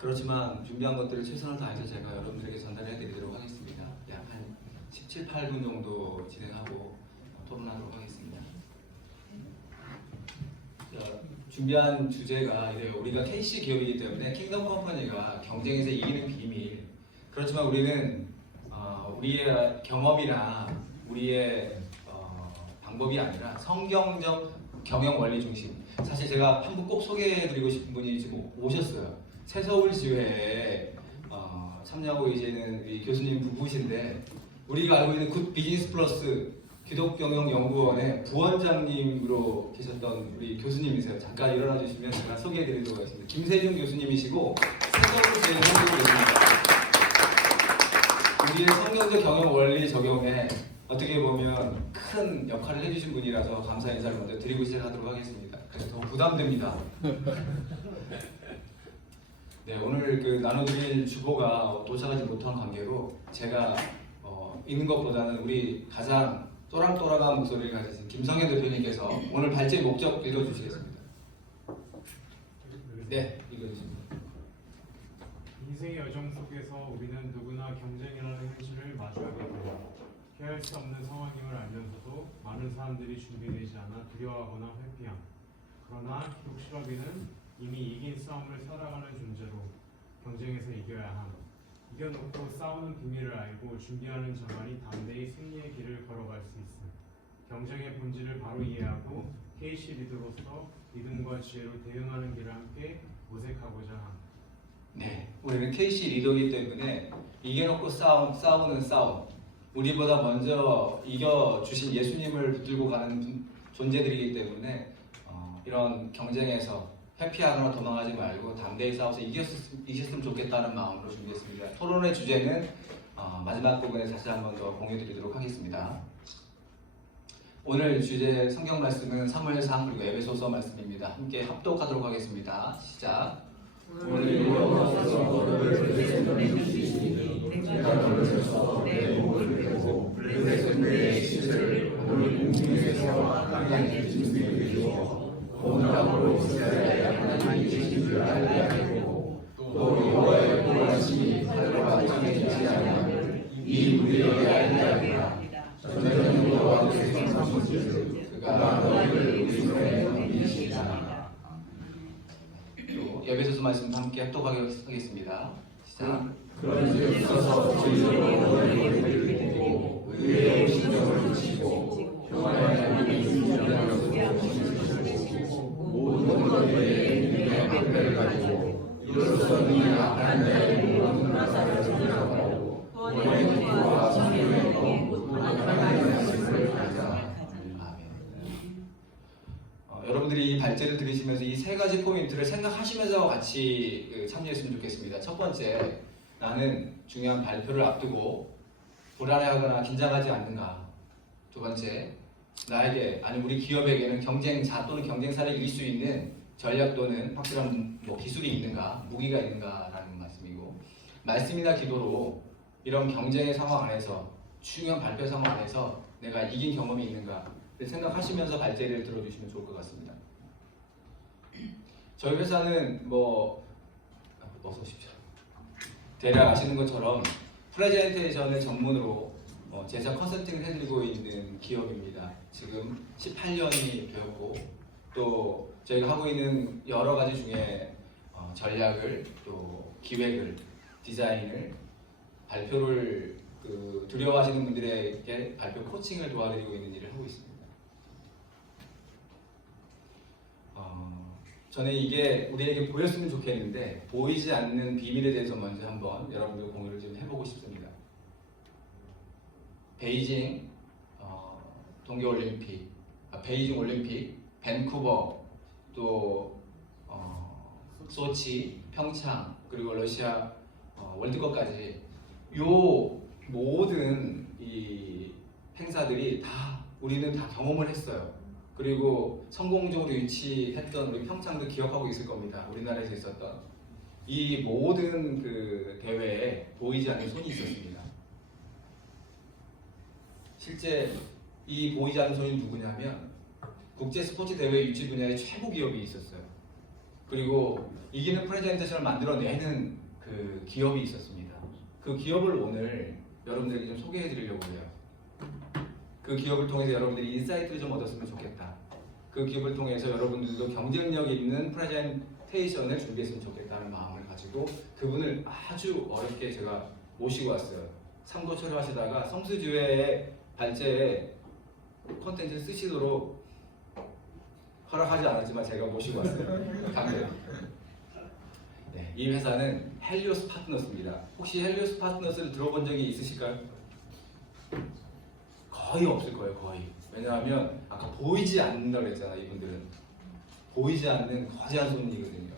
그렇지만 준비한 것들을 최선을 다해서 제가 여러분들에게 전달해 드리도록 하겠습니다. 약 한 17, 8분 정도 진행하고 토론하도록 하겠습니다. 자, 준비한 주제가 이래요. 우리가 KC 기업이기 때문에 킹덤 컴퍼니가 경쟁에서 이기는 비밀. 그렇지만 우리는 우리의 경험이나 우리의 방법이 아니라 성경적 경영 원리 중심. 사실 제가 한 분 꼭 소개해드리고 싶은 분이 지금 오셨어요. 새서울지회에 참여하고 계시는 우리 교수님 부부신데, 우리가 알고 있는 굿 비즈니스 플러스 기독경영연구원의 부원장님으로 계셨던 우리 교수님이세요. 잠깐 일어나 주시면 제가 소개해드리도록 하겠습니다. 김세중 교수님이시고 새서울지회 연구원에 계십니다. 우리의 성경적 경영 원리 적용에 어떻게 보면 큰 역할을 해주신 분이라서 감사 인사를 먼저 드리고 시작하도록 하겠습니다. 그래서 더 부담됩니다. 네, 오늘 나눠드릴 주보가 도착하지 못한 관계로 제가 읽는 것보다는 우리 가장 또랑또랑한 목소리를 가지신 김성현 대표님께서 오늘 발제 목적 읽어주시겠습니다. 네, 읽어주십니다. 인생의 여정 속에서 우리는 누구나 경쟁이라는 현실을 마주하게 됩니다. 피할 수 없는 상황임을 알면서도 많은 사람들이 준비되지 않아 두려워하거나 회피함. 그러나 기독 실업인은 이미 이긴 싸움을 살아가는 존재로 경쟁에서 이겨야 함. 이겨놓고 싸우는 비밀을 알고 준비하는 자만이 담대히 승리의 길을 걸어갈 수 있음. 경쟁의 본질을 바로 이해하고 KC 리더로서 믿음과 지혜로 대응하는 길을 함께 모색하고자 함. 네, 우리는 KC 리더이기 때문에 이겨놓고 싸우는 싸움. 우리보다 먼저 이겨주신 예수님을 붙들고 가는 존재들이기 때문에 이런 경쟁에서 회피하거나 도망하지 말고 담대히 싸워서 이겼으면 좋겠다는 마음으로 준비했습니다. 토론의 주제는 마지막 부분에 다시 한 번 더 공유드리도록 하겠습니다. 오늘 주제 성경 말씀은 사무엘상 그리고 에베소서 말씀입니다. 함께 합독하도록 하겠습니다. 시작. 오늘 여호와께서 너를 내 손에 주시니 내가 너를 쳐서 내 목을 베고 블레셋 내 시체를 오늘 공중에서 땅에 준비해 주어 온당으로 이스라엘의 하나님이 계신 줄 알게 하고 또 여호와의 보호하심이 하늘과 땅에 계시지 아니함을 이 우리에게 알게 하리라. 전쟁 여호와의 생명이시되 그가 너희를 우리 손에 넘기시리라. 에베소서 말씀 함께 합독하겠습니다. 시작. 그런즉 서서 진리로 너희를 드리고 의의 심정을 붙이고 평안의 하나님의 준비하면서 모든 것들의 믿음의 방패를 가지고 이로써 이 악한 자의 모든 나사를 정리하고 너의 기도와 참여의 것 하나님의 말씀을 가자. 여러분들이 이 발제를 들으시면서 이 세 가지 포인트를 생각하시면서 같이 참여했으면 좋겠습니다. 첫 번째, 나는 중요한 발표를 앞두고 불안해하거나 긴장하지 않는가. 두 번째, 나에게 아니 우리 기업에게는 경쟁자 또는 경쟁사를 이길 수 있는 전략 또는 확실한 기술이 있는가, 무기가 있는가라는 말씀이고, 말씀이나 기도로 이런 경쟁의 상황 안에서 중요한 발표 상황 안에서 내가 이긴 경험이 있는가 생각하시면서 발제를 들어주시면 좋을 것 같습니다. 저희 회사는 어서 오십시오. 대략 아시는 것처럼 프레젠테이션을 전문으로 제작 컨설팅을 해드리고 있는 기업입니다. 지금 18년이 되었고 또 저희가 하고 있는 여러 가지 중에 전략을 또 기획을 디자인을 발표를 두려워하시는 분들에게 발표 코칭을 도와드리고 있는 일을 하고 있습니다. 저는 이게 우리에게 보였으면 좋겠는데 보이지 않는 비밀에 대해서 먼저 한번 여러분들 공유를 좀 해보고 싶습니다. 베이징 동계올림픽, 베이징 올림픽, 밴쿠버, 또 소치, 평창, 그리고 러시아 월드컵까지 요 모든 이 행사들이 다 우리는 다 경험을 했어요. 그리고 성공적으로 유치했던 우리 평창도 기억하고 있을 겁니다. 우리나라에서 있었던 이 모든 대회에 보이지 않는 손이 있었습니다. 실제 이 보이지 않는 손이 누구냐면 국제 스포츠 대회 유치 분야의 최고 기업이 있었어요. 그리고 이기는 프레젠테이션을 만들어내는 그 기업이 있었습니다. 그 기업을 오늘 여러분들에게 좀 소개해 드리려고 해요. 그 기업을 통해서 여러분들이 인사이트를 좀 얻었으면 좋겠다. 그 기업을 통해서 여러분들도 경쟁력 있는 프레젠테이션을 준비했으면 좋겠다는 마음을 가지고 그분을 아주 어렵게 제가 모시고 왔어요. 상도 처리하시다가 성수주의 발제에 콘텐츠를 쓰시도록 허락하지 않았지만 제가 모시고 왔어요. 강제. 네, 이 회사는 헬리오스 파트너스입니다. 혹시 헬리오스 파트너스를 들어본 적이 있으실까요? 거의 없을 거예요, 거의. 왜냐하면 아까 보이지 않는다고 했잖아요, 이분들은. 보이지 않는 거대한 손님이거든요.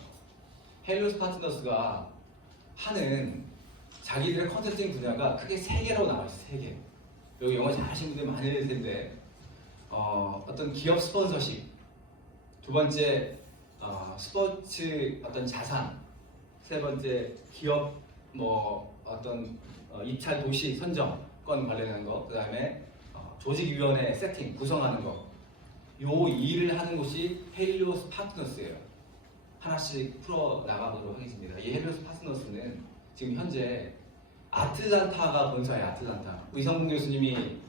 헬리오스 파트너스가 하는 자기들의 컨설팅 분야가 크게 세 개로 나와 있어요, 세 개. 여기 영어 잘하시는 분들 많을 텐데 어떤 기업 스폰서십, 두 번째 스포츠 어떤 자산, 세 번째 기업 뭐 어떤 입찰 도시 선정권 관련한 거, 그 다음에 조직위원회 세팅 구성하는 거, 요 일을 하는 곳이 헬리오스 파트너스예요. 하나씩 풀어 나가보도록 하겠습니다. 이 헬리오스 파트너스는 지금 현재 아틀란타가 본사예요. 아틀란타. 의성분 교수님이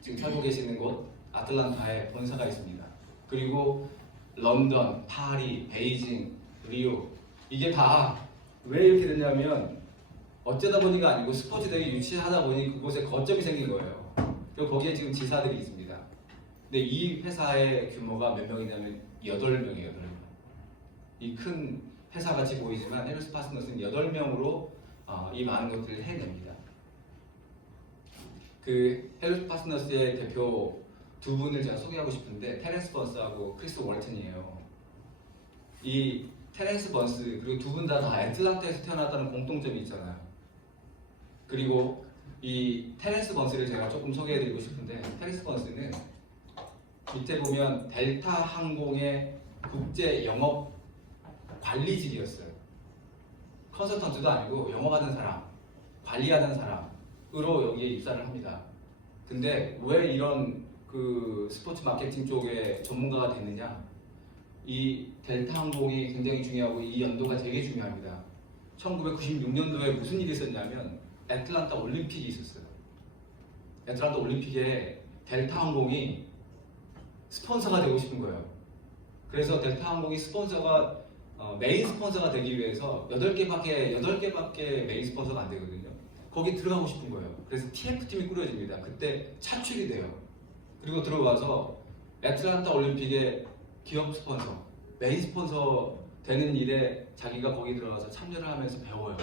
지금 살고 계시는 곳 아틀란타에 본사가 있습니다. 그리고 런던, 파리, 베이징, 리우, 이게 다 왜 이렇게 됐냐면 어쩌다 보니가 아니고 스포츠 대회 유치하다 보니 그곳에 거점이 생긴 거예요. 그리고 거기에 지금 지사들이 있습니다. 근데 이 회사의 규모가 몇 명이냐면 8명이에요. 8명. 이 큰 회사 같이 보이지만 헬리오스 파트너스는 8명으로 이 많은 것들을 해냅니다. 그 헬리오스 파트너스의 대표 두 분을 제가 소개하고 싶은데 테렌스 번스하고 크리스 월튼이에요. 이 테렌스 번스 그리고 두 분 다 애틀란타에서 태어났다는 공통점이 있잖아요. 그리고 이 테렌스 번스를 제가 조금 소개해드리고 싶은데 테렌스 번스는 밑에 보면 델타 항공의 국제 영업 관리직이었어요. 컨설턴트도 아니고 영업하는 사람, 관리하는 사람으로 여기에 입사를 합니다. 근데 왜 이런 그 스포츠 마케팅 쪽에 전문가가 됐느냐? 이 델타 항공이 굉장히 중요하고 이 연도가 되게 중요합니다. 1996년도에 무슨 일이 있었냐면 애틀란타 올림픽이 있었어요. 애틀란타 올림픽에 델타 항공이 스폰서가 되고 싶은 거예요. 그래서 델타 항공이 스폰서가 메인 스폰서가 되기 위해서 8개밖에 메인 스폰서가 안 되거든요. 거기 들어가고 싶은 거예요. 그래서 TF팀이 꾸려집니다. 그때 차출이 돼요. 그리고 들어가서 애틀란타 올림픽의 기업 스폰서, 메인 스폰서 되는 일에 자기가 거기 들어가서 참여를 하면서 배워요.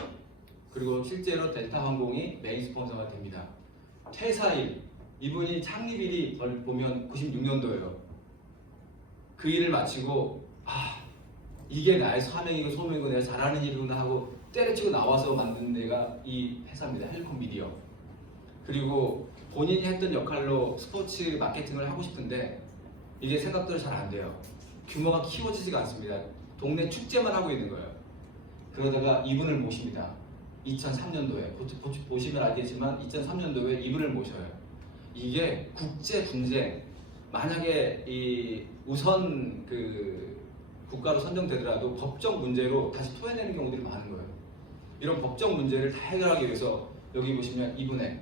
그리고 실제로 델타 항공이 메인 스폰서가 됩니다. 퇴사일, 이분이 창립일이 보면 96년도예요. 그 일을 마치고 이게 나의 사명이고 소명이고 내가 잘하는 일이구나 하고 때려치고 나와서 만든 데가 이 회사입니다. 헬콤 미디어. 그리고 본인이 했던 역할로 스포츠 마케팅을 하고 싶은데 이게 생각대로 잘 안 돼요. 규모가 키워지지가 않습니다. 동네 축제만 하고 있는 거예요. 그러다가 이분을 모십니다. 2003년도에 보시면 알겠지만 2003년도에 이분을 모셔요. 이게 국제 분쟁, 만약에 이 우선 그 국가로 선정되더라도 법적 문제로 다시 토해내는 경우들이 많은 거예요. 이런 법적 문제를 다 해결하기 위해서 여기 보시면 이분의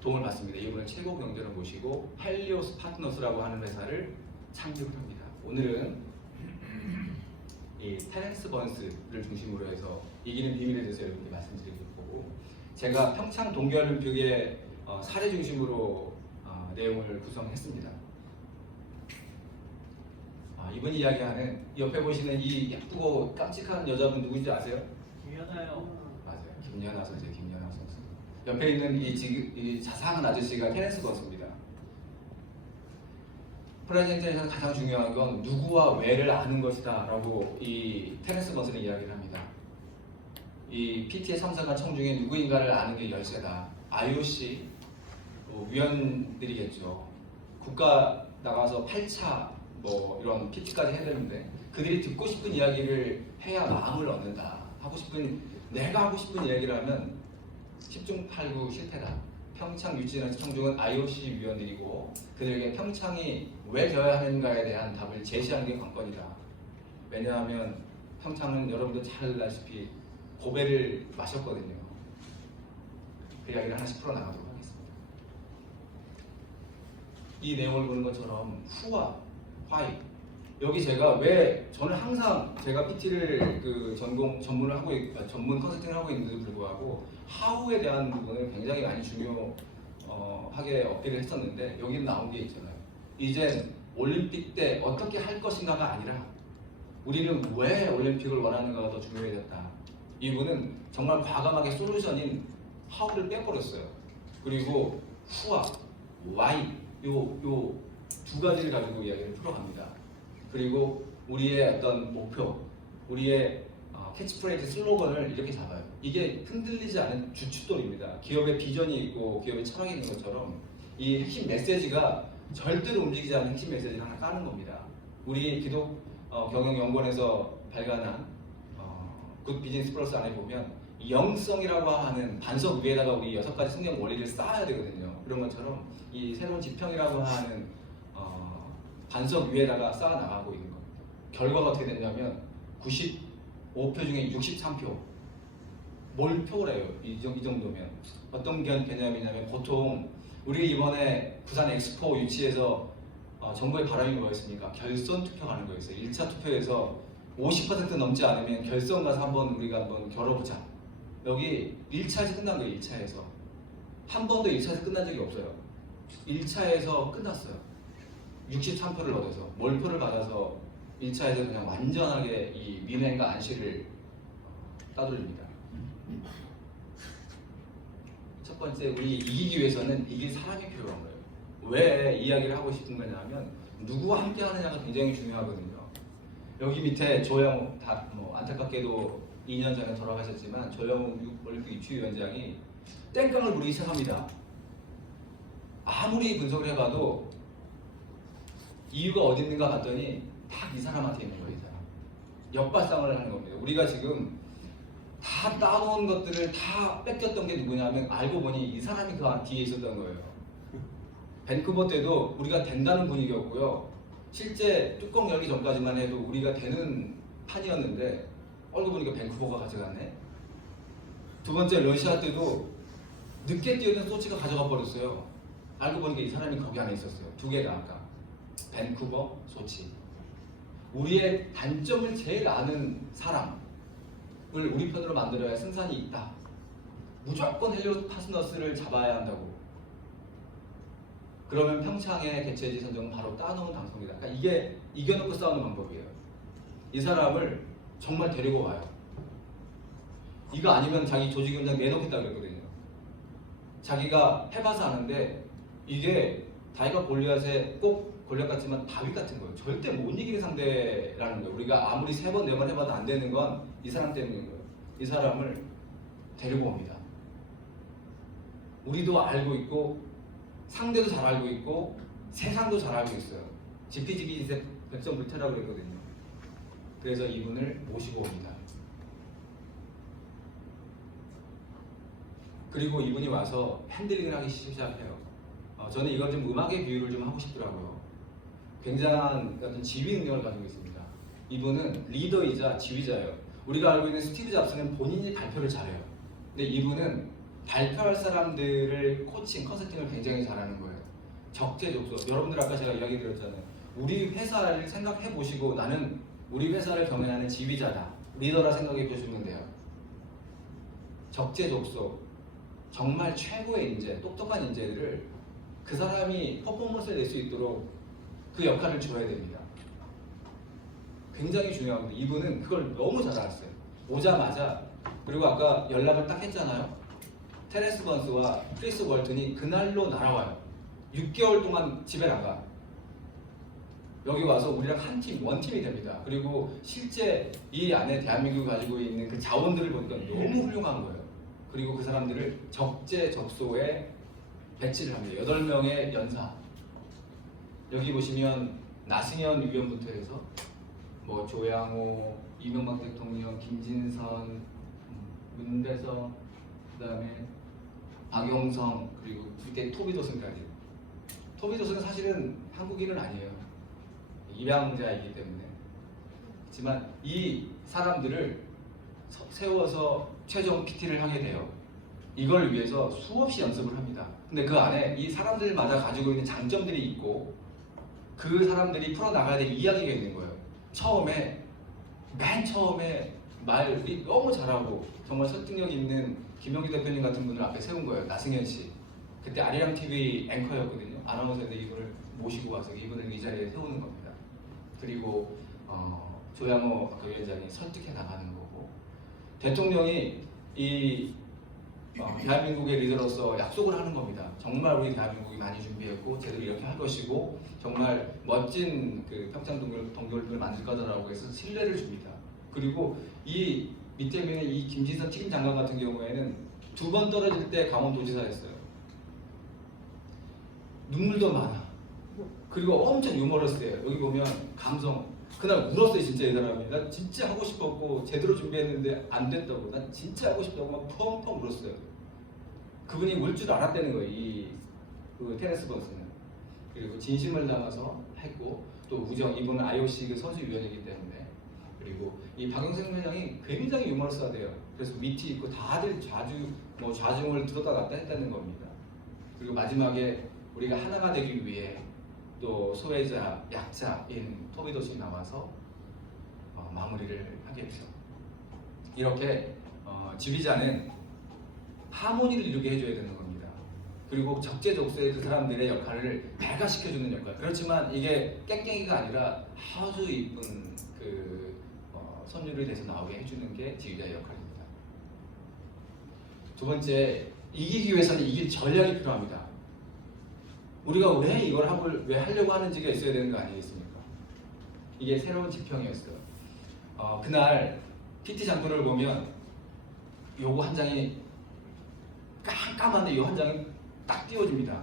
도움을 받습니다. 이분을 최고 경제로 모시고 헬리오스 파트너스라고 하는 회사를 창립을 합니다. 오늘은 이 테렌스 번스를 중심으로 해서 이기는 비밀에 대해서 여러분께 말씀드릴 거고, 제가 평창 동계올림픽의 사례 중심으로 내용을 구성했습니다. 이분이 이야기하는 옆에 보시는 이 예쁘고 깜찍한 여자분 누구인지 아세요? 김연아요. 맞아요. 김연아 선수, 김연아 선수. 옆에 있는 이 자상한 아저씨가 테렌스 번스입니다. 프레젠테이션에서 가장 중요한 건 누구와 왜를 아는 것이다 라고 이 테렌스 번스는 이야기를 합니다. 이 PT의 참석한 청 중에 누구인가를 아는 게 열쇠다. IOC 위원들이겠죠. 국가 나가서 8차 뭐 이런 PT까지 해야 되는데 그들이 듣고 싶은 이야기를 해야 마음을 얻는다. 내가 하고 싶은 이야기를 하면 10중 8구 실패다. 평창 유치원 청중은 IOC 위원들이고 그들에게 평창이 왜 되어야 하는가에 대한 답을 제시하는 게 관건이다. 왜냐하면 평창은 여러분도 잘 알다시피 고배를 마셨거든요. 그 이야기를 하나씩 풀어나가도록 하겠습니다. 이 내용을 보는 것처럼 후와 화이, 여기 제가 왜 저는 항상 제가 PT를 그 전문 컨설팅을 하고 있는데도 불구하고 하우에 대한 부분을 굉장히 많이 중요하게 어필을 했었는데 여기는 나온 게 있잖아요. 이젠 올림픽 때 어떻게 할 것인가가 아니라 우리는 왜 올림픽을 원하는가가 더 중요해졌다. 이분은 정말 과감하게 솔루션인 하우를 빼버렸어요. 그리고 후와 와이 요 두 가지를 가지고 이야기를 풀어갑니다. 그리고 우리의 어떤 목표, 우리의 캐치프레이즈 슬로건을 이렇게 잡아요. 이게 흔들리지 않은 주춧돌입니다. 기업의 비전이 있고 기업의 철학이 있는 것처럼 이 핵심 메시지가 절대로 움직이지 않는 핵심 메시지를 하나 까는 겁니다. 우리 기독 경영연구원에서 발간한 굿 비즈니스 플러스 안에 보면 영성이라고 하는 반석 위에다가 우리 6가지 성경 원리를 쌓아야 되거든요. 그런 것처럼 이 새로운 지평이라고 하는 반석 위에다가 쌓아 나가고 있는 겁니다. 결과가 어떻게 됐냐면 95표 중에 63표 몰표래요. 이 정도면 어떤 개념이냐면 보통 우리 이번에 부산 엑스포 유치해서 정부의 바람이 뭐였습니까? 결선 투표 하는 거였어요. 1차 투표에서 50% 넘지 않으면 결선 가서 우리가 한번 겨뤄보자. 여기 1차에서 끝난 거예요. 1차에서 한 번도 1차에서 끝난 적이 없어요. 1차에서 끝났어요. 63표를 얻어서 몰표를 받아서 1차에서 그냥 완전하게 이 민행과 안시를 따돌립니다. 첫 번째, 우리 이기기 위해서는 이길 사람이 필요한 거예요. 왜 이야기를 하고 싶은 거냐면 누구와 함께 하느냐가 굉장히 중요하거든요. 여기 밑에 조영우, 안타깝게도 2년 전에 돌아가셨지만 조영우 올림픽 유치위원장이 땡깡을 부리기 시작합니다. 아무리 분석을 해봐도 이유가 어디 있는가 봤더니 다 이 사람한테 있는 거예요. 이 사람. 역발상을 하는 겁니다. 우리가 지금 다 따놓은 것들을 다 뺏겼던 게 누구냐면 알고 보니 이 사람이 그 뒤에 있었던 거예요. 밴쿠버 때도 우리가 된다는 분위기였고요. 실제 뚜껑 열기 전까지만 해도 우리가 되는 판이었는데 알고 보니까 밴쿠버가 가져갔네. 두 번째 러시아 때도 늦게 뛰어든 소치가 가져가 버렸어요. 알고 보니까 이 사람이 거기 안에 있었어요. 두 개가 아까 밴쿠버, 소치. 우리의 단점을 제일 아는 사람을 우리 편으로 만들어야 승산이 있다. 무조건 헬리오 파스너스를 잡아야 한다고. 그러면 평창의 개최지 선정은 바로 따놓은 당선이다. 그러니까 이게 이겨놓고 싸우는 방법이에요. 이 사람을 정말 데리고 와요. 이거 아니면 자기 조직위원장 내놓겠다 그랬거든요. 자기가 해봐서 아는데 이게 다윗과 골리앗의 꼭 골리앗 같지만 다윗 같은 거예요. 절대 못 이기는 상대라는 거예요. 우리가 아무리 3번, 4번 해봐도 안 되는 건 이 사람 때문인 거예요. 이 사람을 데리고 옵니다. 우리도 알고 있고 상대도 잘 알고 있고 세상도 잘 알고 있어요. 지피지기 인생 백전 불태라고 그랬거든요. 그래서 이분을 모시고 옵니다. 그리고 이분이 와서 핸들링을 하기 시작해요. 저는 이걸 좀 음악의 비유를 좀 하고 싶더라고요. 굉장한 어떤 지휘 능력을 가지고 있습니다. 이분은 리더이자 지휘자예요. 우리가 알고 있는 스티브 잡스는 본인이 발표를 잘해요. 근데 이분은 발표할 사람들을 코칭, 컨설팅을 굉장히 잘하는 거예요. 적재적소. 여러분들 아까 제가 이야기 드렸잖아요. 우리 회사를 생각해 보시고 나는 우리 회사를 경영하는 지휘자다, 리더라 생각해 보시면 돼요. 적재적소. 정말 최고의 인재, 똑똑한 인재들을 그 사람이 퍼포먼스를 낼 수 있도록 그 역할을 줘야 됩니다. 굉장히 중요합니다. 이분은 그걸 너무 잘 알았어요. 오자마자. 그리고 아까 연락을 딱 했잖아요. 테레스 번스와 크리스 월튼이 그날로 날아와요. 6개월 동안 집에 나가. 여기 와서 우리랑 한 팀, 원팀이 됩니다. 그리고 실제 이 안에 대한민국이 가지고 있는 그 자원들을 보니까 너무 훌륭한 거예요. 그리고 그 사람들을 적재적소에 배치를 합니다. 8명의 연사. 여기 보시면 나승현 위원부터 해서 조양호, 이명박 대통령, 김진선, 문대성, 그다음에 박용성, 그리고 이렇게 토비도슨까지. 토비도슨은 사실은 한국인은 아니에요. 입양자이기 때문에. 하지만 이 사람들을 세워서 최종 PT를 하게 돼요. 이걸 위해서 수없이 연습을 합니다. 근데 그 안에 이 사람들마다 가지고 있는 장점들이 있고 그 사람들이 풀어나가야 될 이야기가 있는 거예요. 맨 처음에 말이 너무 잘하고 정말 설득력 있는 김영기 대표님 같은 분을 앞에 세운 거예요. 나승현 씨. 그때 아리랑 TV 앵커였거든요. 아나운서인데 이분을 모시고 와서 이분을 이 자리에 세우는 겁니다. 그리고 조양호 위원장이 설득해 나가는 거고, 대통령이 이 대한민국의 리더로서 약속을 하는 겁니다. 정말 우리 대한민국이 많이 준비했고 제대로 이렇게 할 것이고 정말 멋진 그 평창 동결을 만들 거다라고 해서 신뢰를 줍니다. 그리고 이 밑에 있는 이 김진선 튀김 장관 같은 경우에는 2번 떨어질 때 강원도지사였어요. 눈물도 많아. 그리고 엄청 유머러스해요. 여기 보면 감성. 그날 울었어요 진짜 이 사람이. 나 진짜 하고 싶었고 제대로 준비했는데 안 됐다고. 난 진짜 하고 싶다고 막 펑펑 울었어요. 그분이 울 줄 알았다는 거예요. 그 테니스 선수는. 그리고 진심을 담아서 했고 또 우정. 이분은 IOC 그 선수위원이기 때문에. 그리고 이 박영선 회장이 굉장히 유머러스하대요. 그래서 위트 있고 다들 좌중을 들었다 놨다 했다는 겁니다. 그리고 마지막에 우리가 하나가 되기 위해 또 소외자, 약자인 토비도시 나와서 마무리를 하게 돼요. 이렇게 지휘자는 하모니를 이루게 해줘야 되는 겁니다. 그리고 적재적소의 그 사람들의 역할을 배가시켜주는 역할. 그렇지만 이게 깽깽이가 아니라 아주 이쁜 그 선율이 돼서 나오게 해주는 게 지휘자의 역할입니다. 두 번째, 이기기 위해서는 이길 전략이 필요합니다. 우리가 왜 이걸 왜 하려고 하는지가 있어야 되는 거 아니겠습니까? 이게 새로운 지평이었어요. 그날 PT 장표를 보면 요거 한 장이 깜깜한데 이 한 장이 딱 띄워집니다.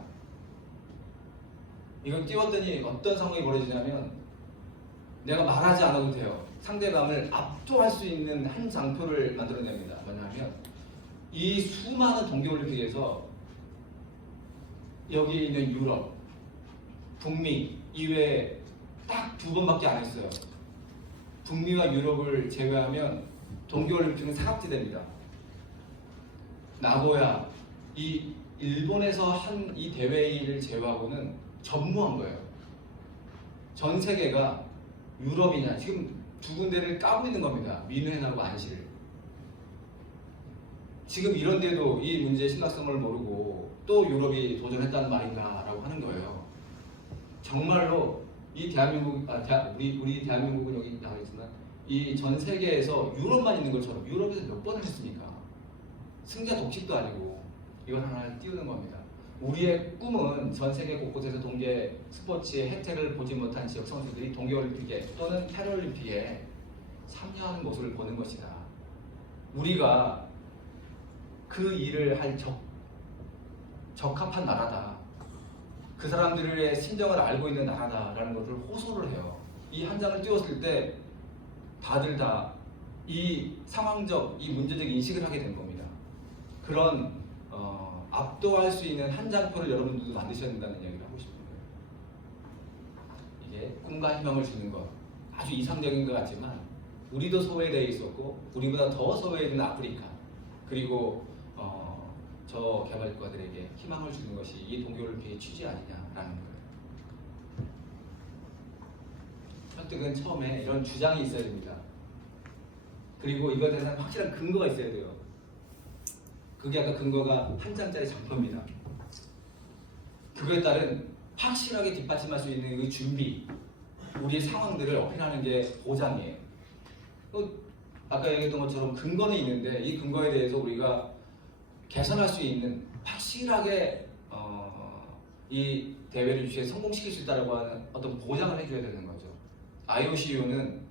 이걸 띄웠더니 어떤 상황이 벌어지냐면 내가 말하지 않아도 돼요. 상대방을 압도할 수 있는 한 장표를 만들어냅니다. 뭐냐면 이 수많은 동계올림픽에서 여기 있는 유럽, 북미 이외에 딱 2번밖에 안 했어요. 북미와 유럽을 제외하면 동계올림픽은 사각지대입니다. 나고야, 이 일본에서 한 이 대회를 제외하고는 전무한 거예요. 전 세계가 유럽이냐 지금 2군데를 까고 있는 겁니다. 뮌헨하고 안시를. 지금 이런데도 이 문제의 심각성을 모르고 또 유럽이 도전했다는 말인가라고 하는 거예요. 정말로 이 대한민국, 우리 대한민국은 여기 나와 있지만 이 전 세계에서 유럽만 있는 것처럼 유럽에서 몇 번을 했습니까? 승자 독식도 아니고 이걸 하나 띄우는 겁니다. 우리의 꿈은 전 세계 곳곳에서 동계 스포츠의 혜택을 보지 못한 지역 선수들이 동계올림픽에 또는 패럴림픽에 참여하는 모습을 보는 것이다. 우리가 그 일을 할 적합한 나라다. 그 사람들의 심정을 알고 있는 나라다라는 것을 호소를 해요. 이 한 장을 띄웠을 때 다들 다 이 상황적, 이 문제적 인식을 하게 된 겁니다. 그런 압도할 수 있는 한 장표를 여러분들도 만드셔야 된다는 이야기를 하고 싶은 거예요. 이게 꿈과 희망을 주는 것, 아주 이상적인 것 같지만 우리도 소외되어 있었고 우리보다 더 소외된 아프리카, 그리고 저 개발국가들에게 희망을 주는 것이 이 동계올림픽의 취지 아니냐라는 거예요. 설득은 처음에 이런 주장이 있어야 됩니다. 그리고 이것에 대해서는 확실한 근거가 있어야 돼요. 그게 아까 근거가 한 장짜리 장표입니다. 그거에 따른 확실하게 뒷받침할 수 있는 그 준비, 우리의 상황들을 어필하는 게 보장이에요. 아까 얘기했던 것처럼 근거는 있는데 이 근거에 대해서 우리가 개선할 수 있는 확실하게 이 대회를 유치해 성공시킬 수 있다고 하는 어떤 보장을 해줘야 되는 거죠. IOCU는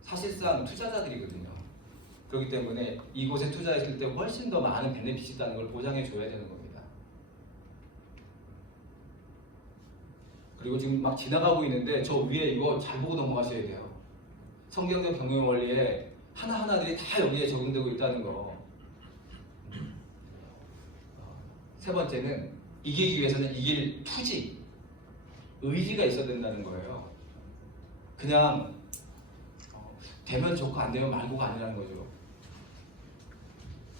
사실상 투자자들이거든요. 그렇기 때문에 이곳에 투자했을 때 훨씬 더 많은 베네핏이 있다는 걸 보장해 줘야 되는 겁니다. 그리고 지금 막 지나가고 있는데 저 위에 이거 잘 보고 넘어가셔야 돼요. 성경적 경영 원리에 하나하나들이 다 여기에 적용되고 있다는 거. 세 번째는 이기기 위해서는 이길 투지, 의지가 있어야 된다는 거예요. 그냥 되면 좋고 안 되면 말고가 아니라는 거죠.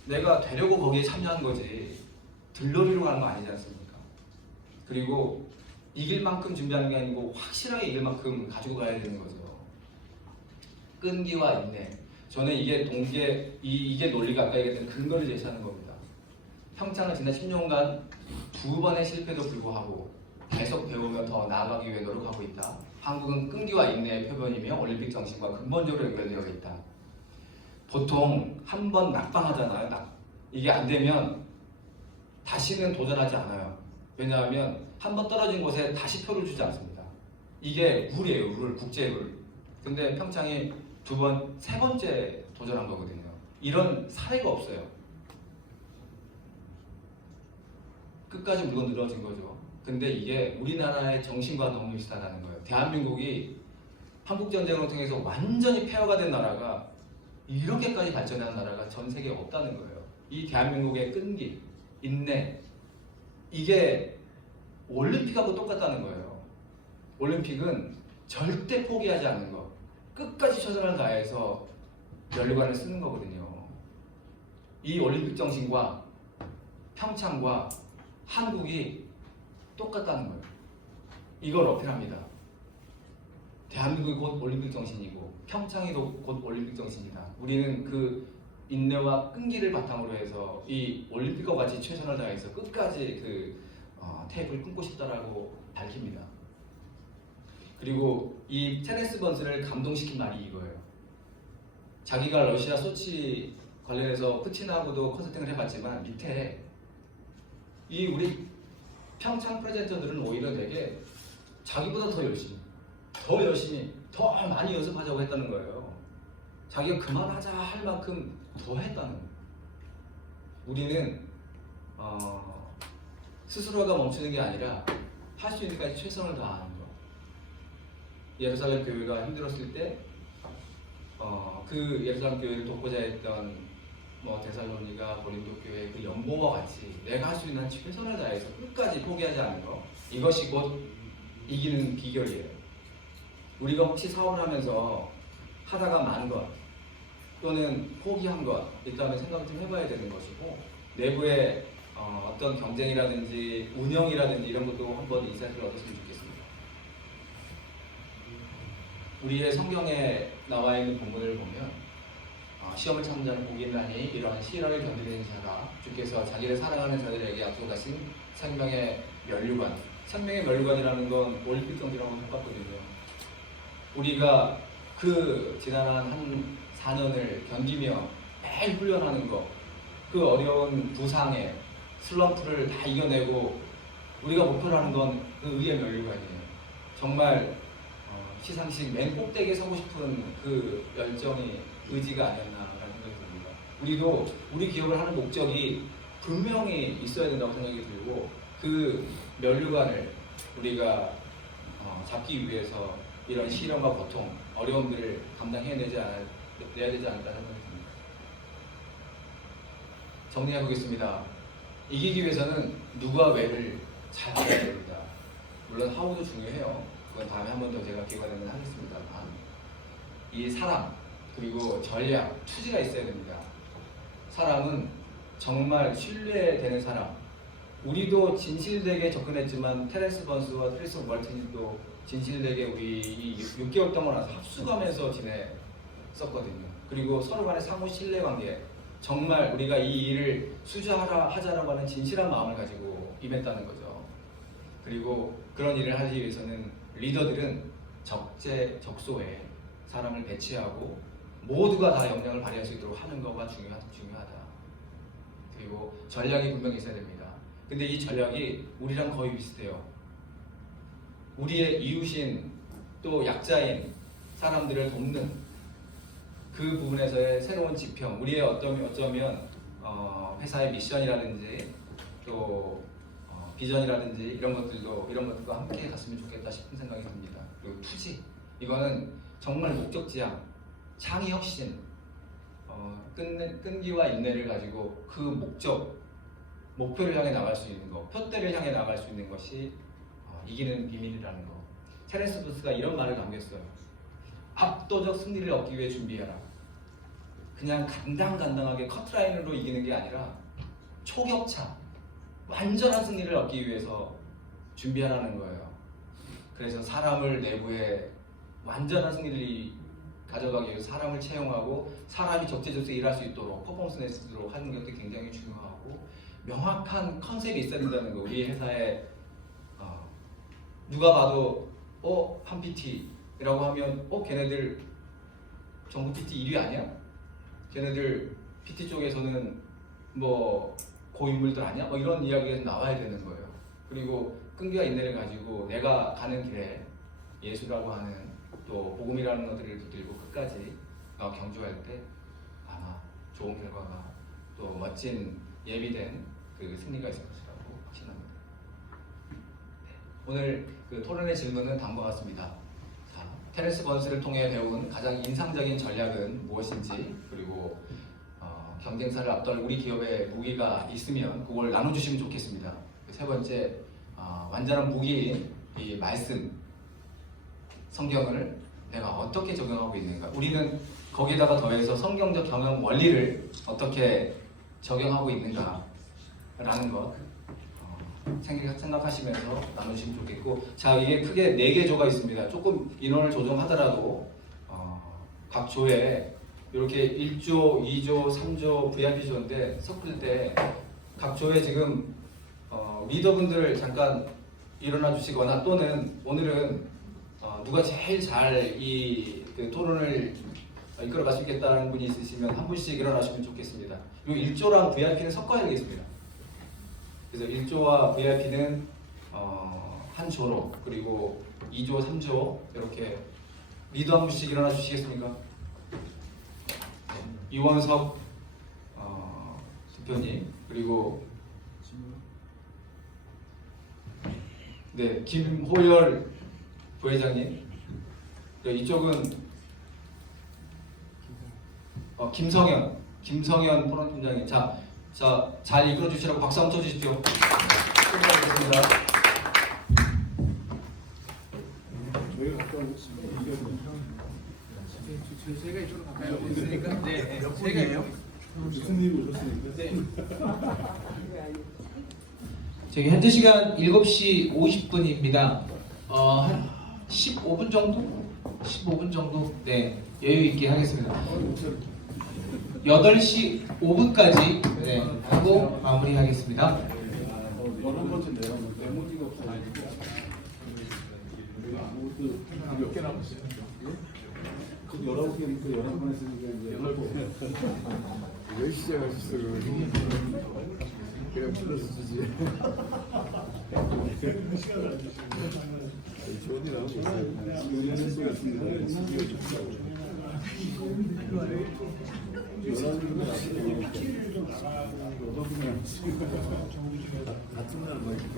내가 되려고 거기에 참여한 거지 들러리로 가는 거 아니지 않습니까? 그리고 이길 만큼 준비하는 게 아니고 확실하게 이길 만큼 가지고 가야 되는 거죠. 끈기와 인내. 저는 이게 이게 논리가 아까 얘기했던 근거를 제시하는 겁니다. 평창을 지난 10년간 2번의 실패도 불구하고 계속 배우며 더 나아가기 위해 노력하고 있다. 한국은 끈기와 인내의 표본이며 올림픽 정신과 근본적으로 연결되어 있다. 보통 한 번 낙방하잖아요. 이게 안 되면 다시는 도전하지 않아요. 왜냐하면 한 번 떨어진 곳에 다시 표를 주지 않습니다. 이게 룰이에요. 룰, 국제 룰. 근데 평창이 2번, 3번째 도전한 거거든요. 이런 사례가 없어요. 끝까지 물고 늘어진 거죠. 근데 이게 우리나라의 정신과 너무 비슷하다는 거예요. 대한민국이 한국전쟁을 통해서 완전히 폐허가 된 나라가 이렇게까지 발전한 나라가 전 세계에 없다는 거예요. 이 대한민국의 끈기, 인내, 이게 올림픽하고 똑같다는 거예요. 올림픽은 절대 포기하지 않는 거, 끝까지 최선을 다해서 면류관을 쓰는 거거든요. 이 올림픽 정신과 평창과 한국이 똑같다는 거예요. 이걸 어필합니다. 대한민국이 곧 올림픽 정신이고 평창이 곧 올림픽 정신이다. 우리는 그 인내와 끈기를 바탕으로 해서 이 올림픽과 같이 최선을 다해서 끝까지 그 테이프를 끊고 싶다라고 밝힙니다. 그리고 이 테네스 번스를 감동시킨 말이 이거예요. 자기가 러시아 소치 관련해서 푸틴하고도 컨설팅을 해봤지만 밑에 이 우리 평창 프레젠터들은 오히려 되게 자기보다 더 열심히 더 많이 연습하자고 했다는 거예요. 자기가 그만하자 할 만큼 더 했다는 거예요. 우리는 스스로가 멈추는 게 아니라 할 수 있는 데까지 최선을 다하는 거. 예루살렘 교회가 힘들었을 때 그 예루살렘 교회를 돕고자 했던 데살로니가 고린도 교회 그 연봉과 같이 내가 할 수 있는 최선을 다해서 끝까지 포기하지 않는 거, 이것이 곧 이기는 비결이에요. 우리가 혹시 사업을 하면서 하다가 만 것 또는 포기한 것 일단은 생각을 좀 해봐야 되는 것이고, 내부의 어떤 경쟁이라든지 운영이라든지 이런 것도 한번 인사이트를 얻었으면 좋겠습니다. 우리의 성경에 나와 있는 본문을 보면 시험을 참는 자는 복이 있나니 이러한 시련을 견디는 자가 주께서 자기를 사랑하는 자들에게 약속하신 생명의 면류관. 생명의 면류관이라는 건 올림픽 경기라고 똑같거든요. 우리가 그 지난한 한 4년을 견디며 매일 훈련하는 거, 그 어려운 부상에 슬럼프를 다 이겨내고 우리가 목표로 하는 건 그 의의 면류관이에요. 정말 시상식 맨 꼭대기에 서고 싶은 그 열정이 의지가 아니었나라는 생각이 듭니다. 우리도 우리 기업을 하는 목적이 분명히 있어야 된다고 생각이 들고, 그 면류관을 우리가 잡기 위해서 이런 시련과 고통, 어려움들을 감당해내야 되지 않을까 생각이 듭니다. 정리해 보겠습니다. 이기기 위해서는 누가 왜를 잘 알아야 됩니다. 물론 하우도 중요해요. 그건 다음에 한 번 더 제가 기회가 되면 하겠습니다만, 이 사람 그리고 전략, 투지가 있어야 됩니다. 사람은 정말 신뢰되는 사람. 우리도 진실되게 접근했지만 테레스 번스와 트리스 말티니도 진실되게 우리 이 6개월 동안 합숙하면서 지냈었거든요. 그리고 서로 간의 상호 신뢰관계, 정말 우리가 이 일을 수주하자라고 하는 진실한 마음을 가지고 임했다는 거죠. 그리고 그런 일을 하기 위해서는 리더들은 적재적소에 사람을 배치하고 모두가 다 역량을 발휘할 수 있도록 하는 거가 중요하다. 그리고 전략이 분명히 있어야 됩니다. 근데 이 전략이 우리랑 거의 비슷해요. 우리의 이웃인 또 약자인 사람들을 돕는 그 부분에서의 새로운 지평, 우리의 어쩌면 회사의 미션이라든지 또 비전이라든지 이런 것들과 함께 갔으면 좋겠다 싶은 생각이 듭니다. 그리고 투지, 이거는 정말 목적지향, 창의 혁신, 끈기와 인내를 가지고 그 목표를 향해 나갈 수 있는 것, 표대를 향해 나갈 수 있는 것이 이기는 비밀이라는 거. 테렌스 부스가 이런 말을 남겼어요. 압도적 승리를 얻기 위해 준비해라. 그냥 간당간당하게 커트라인으로 이기는 게 아니라 초격차, 완전한 승리를 얻기 위해서 준비하라는 거예요. 그래서 사람을 내부에 완전한 승리를 가져가기 위해서 사람을 채용하고 사람이 적재적소에 일할 수 있도록 퍼포먼스 낼 수 있도록 하는 것도 굉장히 중요하고 명확한 컨셉이 있어야 된다는 거. 우리 회사에 누가 봐도 한 PT라고 하면 걔네들 전국 PT 1위 아니야? 걔네들 PT 쪽에서는 뭐 고인물들 아니야? 뭐 이런 이야기가 나와야 되는 거예요. 그리고 끈기와 인내를 가지고 내가 가는 길에 예수라고 하는 또 복음이라는 것들을 붙들고 끝까지 경주할 때 아마 좋은 결과가 또 멋진 예비된 그 승리가 있을 것이라고 확신합니다. 네. 오늘 그 토론의 질문은 다음과 같습니다. 자, 테렌스 번스를 통해 배운 가장 인상적인 전략은 무엇인지, 그리고 경쟁사를 앞둘 우리 기업의 무기가 있으면 그걸 나눠주시면 좋겠습니다. 세 번째, 완전한 무기인 이 말씀, 성경을 내가 어떻게 적용하고 있는가. 우리는 거기다가 더해서 성경적 경험 원리를 어떻게 적용하고 있는가라는 것 생각하시면서 나누시면 좋겠고, 자, 이게 크게 4개 조가 있습니다. 조금 인원을 조정하더라도 각 조에 이렇게 1조, 2조, 3조, VIP 조인데 섞을 때 각 조에 지금 리더분들 잠깐 일어나 주시거나, 또는 오늘은 누가 제일 잘 이 토론을 이끌어 갈 수 있겠다는 분이 있으시면 한 분씩 일어나시면 좋겠습니다. 이 1조랑 VIP는 섞어야 되겠습니다. 그래서 1조와 VIP는 한 조로, 그리고 2조, 3조 이렇게 리더 한 분씩 일어나 주시겠습니까? 이원석 대표님, 그리고 네, 김호열 부회장님, 이쪽은 김성현 포럼팀장님. 자, 잘 이끌어 주시라고 박수 한번 쳐주십시오. 수고하셨습니다. 저희가 가까운 저희가 이쪽으로 가까이 있으니까 네, 저희가 무슨 일이 오셨습니까? 저희 현재 시간 7시 50분입니다. 한 15분 정도 네, 여유 있게 하겠습니다. 8시 5분까지 네, 하고 마무리하겠습니다. 11번째 네모지가 없어가지고 아무것도 몇 개 남았어요? 그 19개니까 11번 했으니까 이제 왜 시작하셨어? 그냥 플러스 주지. 좋은 일 하고 있어요. 연연할 수가 있습니다. 11분이 같은 날만 이렇게.